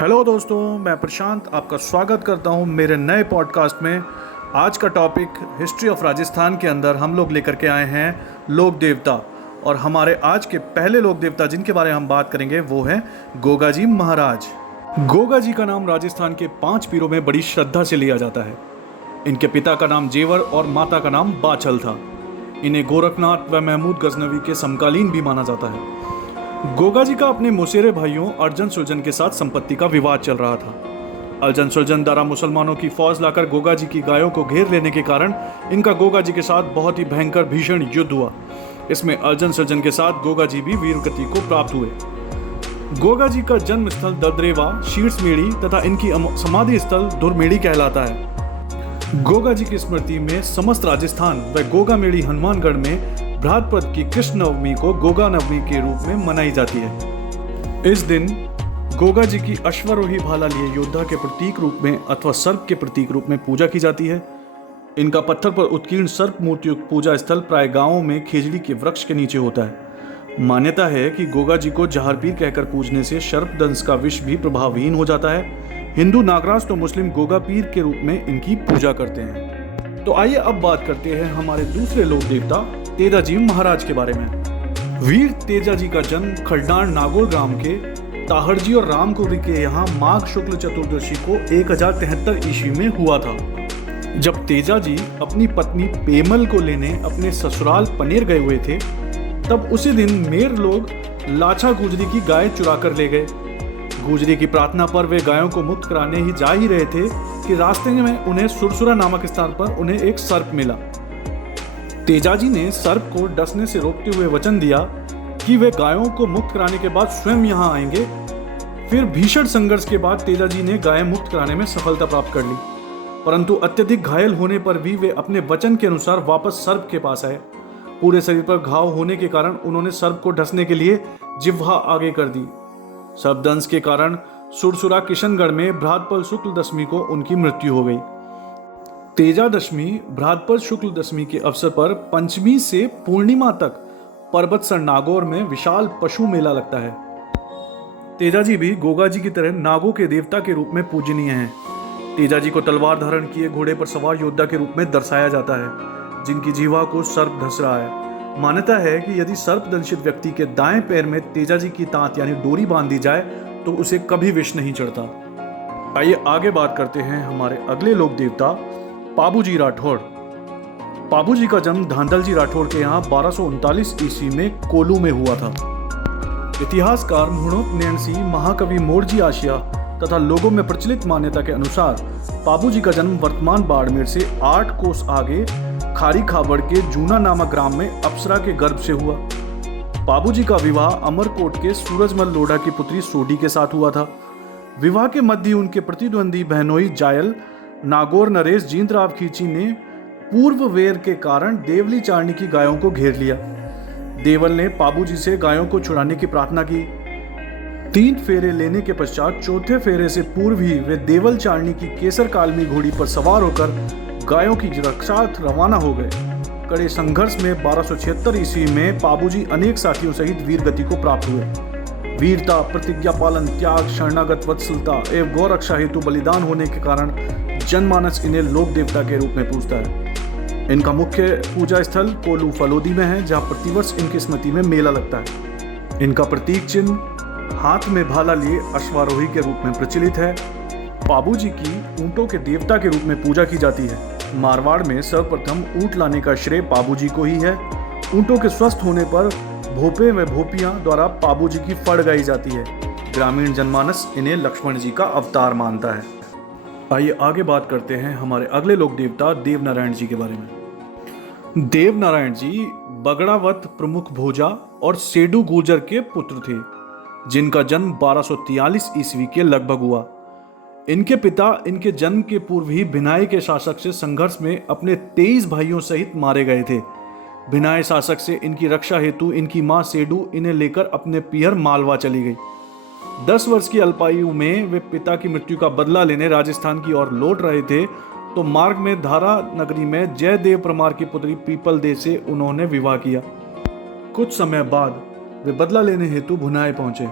Hello दोस्तों, मैं प्रशांत आपका स्वागत करता हूं मेरे नए पॉडकास्ट में। आज का टॉपिक हिस्ट्री ऑफ राजस्थान के अंदर हम लोग लेकर के आए हैं लोक देवता। और हमारे आज के पहले लोक देवता जिनके बारे में हम बात करेंगे वो हैं गोगा जी महाराज। गोगा जी का नाम राजस्थान के 5 पीरों में बड़ी श्रद्धा से लिया जाता है। इनके पिता का नाम जेवर और माता का नाम बाछल था। इन्हें गोरखनाथ व महमूद गजनवी के समकालीन भी माना जाता है। गोगा जी का अपने मुसेरे भाइयों अर्जन सुरजन के साथ संपत्ति का विवाद चल रहा था। अर्जन सुरजन द्वारा मुसलमानों की फौज लाकर गोगा जी की गायों को घेर लेने के कारण इनका गोगा जी के साथ बहुत ही भयंकर भीषण युद्ध हुआ। इसमें अर्जन सुरजन के साथ गोगा जी भी वीरगति को प्राप्त हुए। गोगा जी का जन्म स्थल ददरेवा, शीर्षमेड़ी तथा इनकी समाधि स्थल दुरमेड़ी कहलाता है। गोगा जी की स्मृति में समस्त राजस्थान व गोगामेड़ी हनुमानगढ़ में भ्रातपद की कृष्ण नवमी को गोगा नवमी के रूप में मनाई जाती है। इस दिन गोगा जी की अश्वारोही भाला लिए योद्धा के प्रतीक रूप में अथवा सर्प के प्रतीक रूप में पूजा की जाती है। इनका पत्थर पर उत्कीर्ण सर्प मूर्ति पूजा स्थल प्राय गांवों में खेजड़ी के वृक्ष के नीचे होता है। मान्यता है कि गोगा जी को जहरपीर कहकर पूजने से सर्पदंश का विष भी प्रभावहीन हो जाता है। हिंदू नागराज तो मुस्लिम गोगा पीर के रूप में इनकी पूजा करते हैं। तो आइए अब बात करते हैं हमारे दूसरे लोक देवता तेजाजी महाराज के बारे में। वीर तेजाजी का जन्म खलनार नागौर ग्राम के ताहरजी और रामकुरी के यहाँ माघ शुक्ल चतुर्दशी को 1073 ईस्वी में हुआ था। जब तेजाजी अपनी पत्नी पेमल को लेने अपने ससुराल पनेर गए हुए थे, तब उसी दिन मेर लोग लाछा गुजरी की गाय चुरा कर ले गए। गुजरी की प्रार्थना पर वे गायों को मुक्त कराने ही जा ही रहे थे कि रास्ते में उन्हें सुरसुरा नामक स्थान पर उन्हें एक सर्प मिला। तेजाजी ने सर्प को डसने से रोकते हुए वचन दिया कि वे गायों को मुक्त कराने के बाद स्वयं यहाँ आएंगे। फिर भीषण संघर्ष के बाद तेजाजी ने गायें मुक्त कराने में सफलता प्राप्त कर ली, परंतु अत्यधिक घायल होने पर भी वे अपने वचन के अनुसार वापस सर्प के पास आए। पूरे शरीर पर घाव होने के कारण उन्होंने सर्प को डसने के लिए जिह्वा आगे कर दी। सर्पदंश के कारण सुरसुरा किशनगढ़ में भ्रातपद शुक्ल दशमी को उनकी मृत्यु हो गई। तेजा दशमी भ्रातपद शुक्ल दशमी के अवसर पर पंचमी से पूर्णिमा तक पर्वतसर नागौर में विशाल पशु मेला लगता है। तेजाजी भी गोगा जी की तरह नागों के देवता के रूप में पूजनीय हैं। तेजाजी को तलवार धारण किए घोड़े पर सवार योद्धा के रूप में दर्शाया जाता है, जिनकी जीवा को सर्प धस रहा है। मान्यता है कि यदि सर्प दंशित व्यक्ति के दाएं पैर में तेजाजी की तांत यानी डोरी बांध दी जाए तो उसे कभी विष नहीं चढ़ता। आइए आगे बात करते हैं हमारे अगले लोक देवता पाबूजी राठौड़। पाबूजी का जन्म धांधलजी राठौड़ के यहाँ 1239 ईस्वी में कोलू में हुआ था। इतिहासकार मुहणोत नैणसी, महाकवि मोरजी आशिया तथा लोगों में प्रचलित मान्यता के अनुसार पाबूजी का जन्म वर्तमान बाड़मेर से 8 कोस आगे खारी खाबड़ के जूना नामक ग्राम में अप्सरा के गर्भ से हुआ। पाबूजी का विवाह अमरकोट के सूरजमल लोढ़ा की पुत्री सोडी के साथ हुआ था। विवाह के मध्य उनके प्रतिद्वंदी बहनोई जायल नागौर नरेश जींद्राव खींची ने पूर्व वेर के कारण देवली चारणी की गायों को घेर लिया। देवल ने पाबूजी से गायों को छुड़ाने की प्रार्थना की। 3 फेरे लेने के पश्चात चौथे फेरे से पूर्व ही वे देवल चारणी की केसर कालमी घोड़ी पर सवार होकर गायों की रक्षार्थ रवाना हो गए। कड़े संघर्ष में 1276 ईस्वी में पाबूजी अनेक साथियों सहित वीरगति को प्राप्त हुए। वीरता, प्रतिज्ञा पालन, त्याग, शरणागत वत्सलता एवं गौरक्षा हेतु बलिदान होने के कारण जनमानस इन्हें लोक देवता के रूप में पूजता है। इनका मुख्य पूजा स्थल कोलू फलोदी में है, जहाँ प्रतिवर्ष इनकी स्मृति में मेला लगता है। इनका प्रतीक चिन्ह हाथ में भाला लिए अश्वारोही के रूप में प्रचलित है। पाबूजी की ऊंटों के देवता के रूप में पूजा की जाती है। मारवाड़ में सर्वप्रथम ऊंट लाने का श्रेय पाबूजी को ही है। ऊंटों के स्वस्थ होने पर भोपे व भोपियां द्वारा पाबूजी की फड़ गाई जाती है। ग्रामीण जनमानस इन्हें लक्ष्मण जी का अवतार मानता है। आइए आगे बात करते हैं हमारे अगले लोक देवता देवनारायण जी के बारे में। देवनारायण जी बगड़ावत प्रमुख भोजा और सेडू गुर्जर के पुत्र थे, जिनका जन्म 1243 ईस्वी के लगभग हुआ। इनके पिता इनके जन्म के पूर्व ही भिनाई के शासक से संघर्ष में अपने 23 भाइयों सहित मारे गए थे। भिनाई शासक से इनकी रक्षा हेतु इनकी मां सेडू इन्हें लेकर अपने पियर मालवा चली गई। 10 वर्ष की अल्पायु में वे पिता की मृत्यु का बदला लेने राजस्थान की ओर लौट रहे थे, तो मार्ग में धारा नगरी में जयदेव परमार की पुत्री पीपल देव से उन्होंने विवाह किया। कुछ समय बाद वे बदला लेने हेतु भुनाए पहुंचे,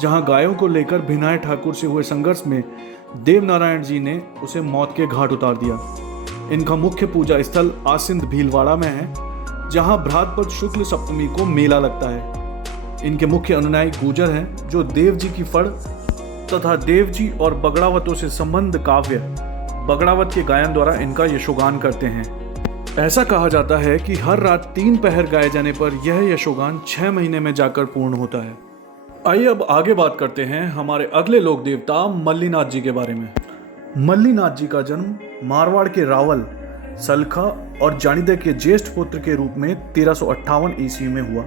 जहां गायों को लेकर भिनाय ठाकुर से हुए संघर्ष में देवनारायण जी ने उसे मौत के घाट उतार दिया। इनका मुख्य पूजा स्थल आसिंद भीलवाड़ा में है, जहां भाद्रपद शुक्ल सप्तमी को मेला लगता है। इनके मुख्य अनुयायी गुर्जर हैं, जो देव जी की फड़ तथा देव जी और बगड़ावतों से संबंध काव्य बगड़ावत के गायन द्वारा इनका यशोगान करते हैं। ऐसा कहा जाता है कि हर रात 3 पहर गाए जाने पर यह यशोगान 6 महीने में जाकर पूर्ण होता है। आइए अब आगे बात करते हैं हमारे अगले लोक देवता मल्लीनाथ जी के बारे में। मल्लीनाथ जी का जन्म मारवाड़ के रावल, सलखा और जानिदे के ज्येष्ठ पुत्र के रूप में 1358 ईस्वी में हुआ।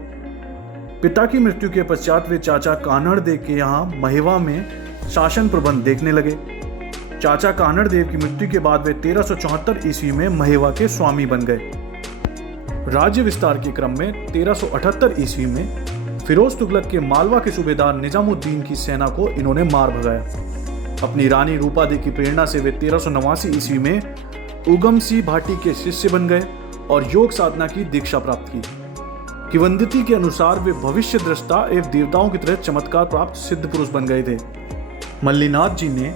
पिता की मृत्यु के पश्चात वे चाचा कान्हड़ देव के यहाँ महेवा में शासन प्रबंध देखने लगे। चाचा कान्हड़ देव की मृत्यु के बाद वे 1374 ईस्वी में महेवा के स्वामी बन गए। राज्य विस्तार के क्रम में 1378 ईस्वी में फिरोज तुगलक के मालवा के सूबेदार निजामुद्दीन की सेना को इन्होंने मार भगाया। अपनी रानी रूपादी की प्रेरणा से वे 1389 ईस्वी में उगम सिंह भाटी के शिष्य बन गए और योग साधना की दीक्षा प्राप्त की। किंवदंती के अनुसार वे भविष्य दृष्टा एवं देवताओं की तरह चमत्कार प्राप्त सिद्ध पुरुष बन गए थे। मल्लीनाथ जी ने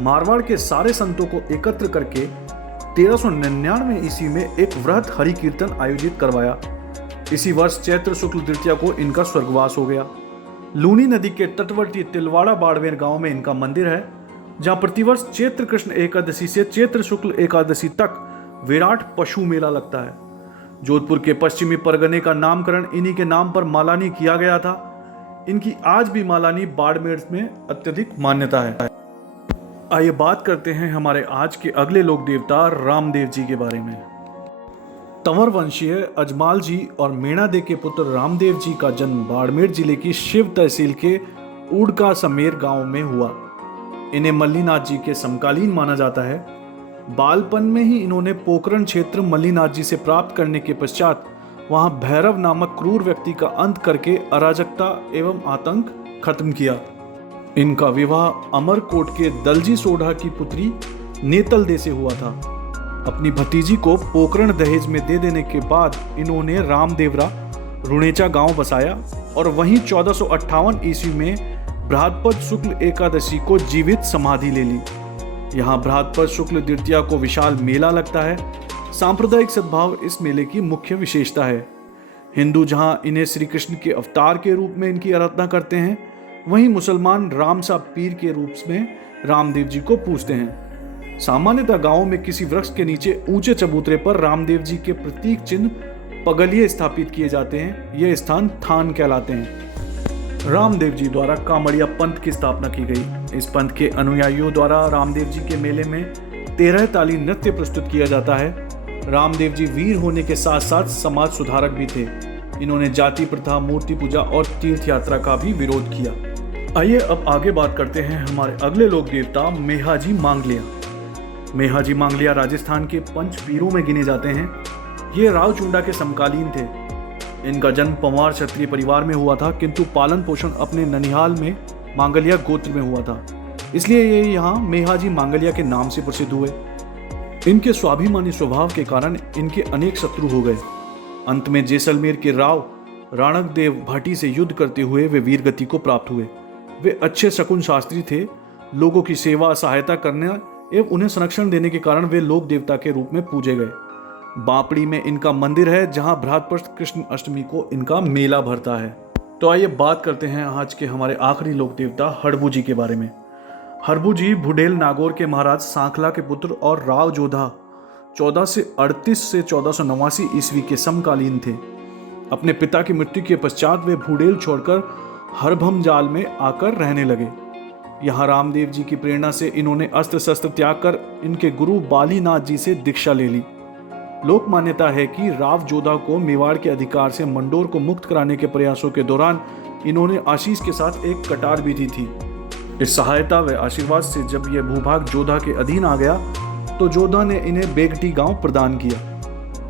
मारवाड़ के सारे संतों को एकत्र करके 1399 ईस्वी में एक वृहत हरि कीर्तन आयोजित करवाया। इसी वर्ष चैत्र शुक्ल तृतीया को इनका स्वर्गवास हो गया। लूनी नदी के तटवर्ती तिलवाड़ा बाड़मेर गांव में इनका मंदिर है, जहां प्रतिवर्ष चैत्र कृष्ण एकादशी से चैत्र शुक्ल एकादशी तक विराट पशु मेला लगता है। जोधपुर के पश्चिमी परगने का नामकरण इन्हीं के नाम पर मालानी किया गया था। इनकी आज भी मालानी बाड़मेर में अत्यधिक मान्यता है। आइए बात करते हैं हमारे आज के अगले लोक देवता रामदेव जी के बारे में। तंवर वंशीय अजमाल जी और मेणादे के पुत्र रामदेव जी का जन्म बाड़मेर जिले की शिव तहसील के उड़का समेर गांव में हुआ। इन्हें मल्लीनाथ जी के समकालीन माना जाता है। बालपन में ही इन्होंने पोखरण क्षेत्र मल्लीनाथ जी से प्राप्त करने के पश्चात वहां भैरव नामक क्रूर व्यक्ति का अंत करके अराजकता एवं आतंक खत्म किया। इनका विवाह अमरकोट के दलजी सोढ़ा की पुत्री नेतल दे से हुआ था। अपनी भतीजी को पोकरण दहेज में दे देने के बाद इन्होंने रामदेवरा रुणेचा गांव बसाया और वहीं 1458 ईस्वी में भाद्रपद शुक्ल एकादशी को जीवित समाधि ले ली। यहाँ भाद्रपद शुक्ल द्वितीया को विशाल मेला लगता है। सांप्रदायिक सद्भाव इस मेले की मुख्य विशेषता है। हिंदू जहाँ इन्हें श्री कृष्ण के अवतार के रूप में इनकी आराधना करते हैं, वहीं मुसलमान रामसा पीर के रूप में रामदेव जी को पूजते हैं। सामान्यतः गांवों में किसी वृक्ष के नीचे ऊंचे चबूतरे पर रामदेव जी के प्रतीक चिन्ह पगलिये स्थापित किए जाते हैं। यह स्थान थान कहलाते हैं। रामदेव जी द्वारा कामड़िया पंथ की स्थापना की गई। इस पंथ के अनुयायियों द्वारा रामदेव जी के मेले में 13 ताली नृत्य प्रस्तुत किया जाता है। रामदेव जी वीर होने के साथ साथ समाज सुधारक भी थे। इन्होंने जाति प्रथा, मूर्ति पूजा और तीर्थ यात्रा का भी विरोध किया। आइए अब आगे बात करते हैं हमारे अगले लोक देवता मेहाजी मांगलिया। मेहाजी मांगलिया राजस्थान के पंच पीरों में गिने जाते हैं। ये रावचुंडा के समकालीन थे। इनका जन्म पंवार क्षत्रिय परिवार में हुआ था, किंतु पालन पोषण अपने ननिहाल में मांगलिया गोत्र में हुआ था, इसलिए ये यहाँ मेहाजी मांगलिया के नाम से प्रसिद्ध हुए। इनके स्वाभिमानी स्वभाव के कारण इनके अनेक शत्रु हो गए। अंत में जैसलमेर के राव राणक देव भाटी से युद्ध करते हुए वे वीरगति को प्राप्त हुए। वे अच्छे शकुन शास्त्री थे। लोगों की सेवा, सहायता करने एवं उन्हें संरक्षण देने के कारण वे लोक देवता के रूप में पूजे गए। बापड़ी में इनका मंदिर है, जहां भाद्रपद कृष्ण अष्टमी को इनका मेला भरता है। तो आइए बात करते हैं आज के हमारे आखिरी लोक देवता हड़बू जी के बारे में। हड़बू जी भुडेल नागौर के महाराज सांखला के पुत्र और राव जोधा 1438 से 1489 ईस्वी के समकालीन थे। अपने पिता की मृत्यु के पश्चात वे भुडेल छोड़कर हरभमजाल में आकर रहने लगे। यहाँ रामदेव जी की प्रेरणा से इन्होंने अस्त्र शस्त्र त्याग कर इनके गुरु बालीनाथ जी से दीक्षा ले ली। लोक मान्यता है कि राव जोधा को मेवाड़ के अधिकार से मंडोर को मुक्त कराने के प्रयासों के दौरान इन्होंने आशीष के साथ एक कटार बीधी थी। इस सहायता व आशीर्वाद से जब यह भूभाग जोधा के अधीन आ गया तो जोधा ने इन्हें बेगटी गांव प्रदान किया।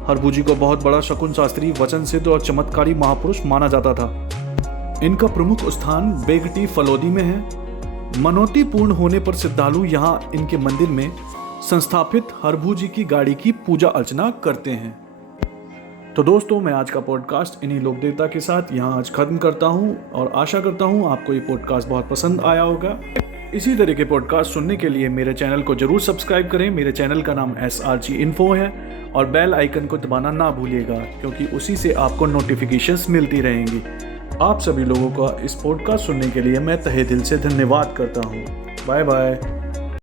हड़बू जी को बहुत बड़ा शकुन शास्त्री, वचन सिद्ध और चमत्कारी महापुरुष माना जाता था। इनका प्रमुख स्थान बेगटी फलोदी में है। मनोती पूर्ण होने पर श्रद्धालु यहाँ इनके मंदिर में संस्थापित हड़बू जी की गाड़ी की पूजा अर्चना करते हैं। तो दोस्तों, मैं आज का पॉडकास्ट इन्हीं लोक देवता के साथ यहाँ आज ख़त्म करता हूँ और आशा करता हूँ आपको ये पॉडकास्ट बहुत पसंद आया होगा। इसी तरह के पॉडकास्ट सुनने के लिए मेरे चैनल को ज़रूर सब्सक्राइब करें। मेरे चैनल का नाम SRG इन्फो है और बेल आइकन को दबाना ना भूलिएगा, क्योंकि उसी से आपको नोटिफिकेशंस मिलती रहेंगी। आप सभी लोगों का इस पॉडकास्ट सुनने के लिए मैं तहे दिल से धन्यवाद करता हूँ। Bye bye.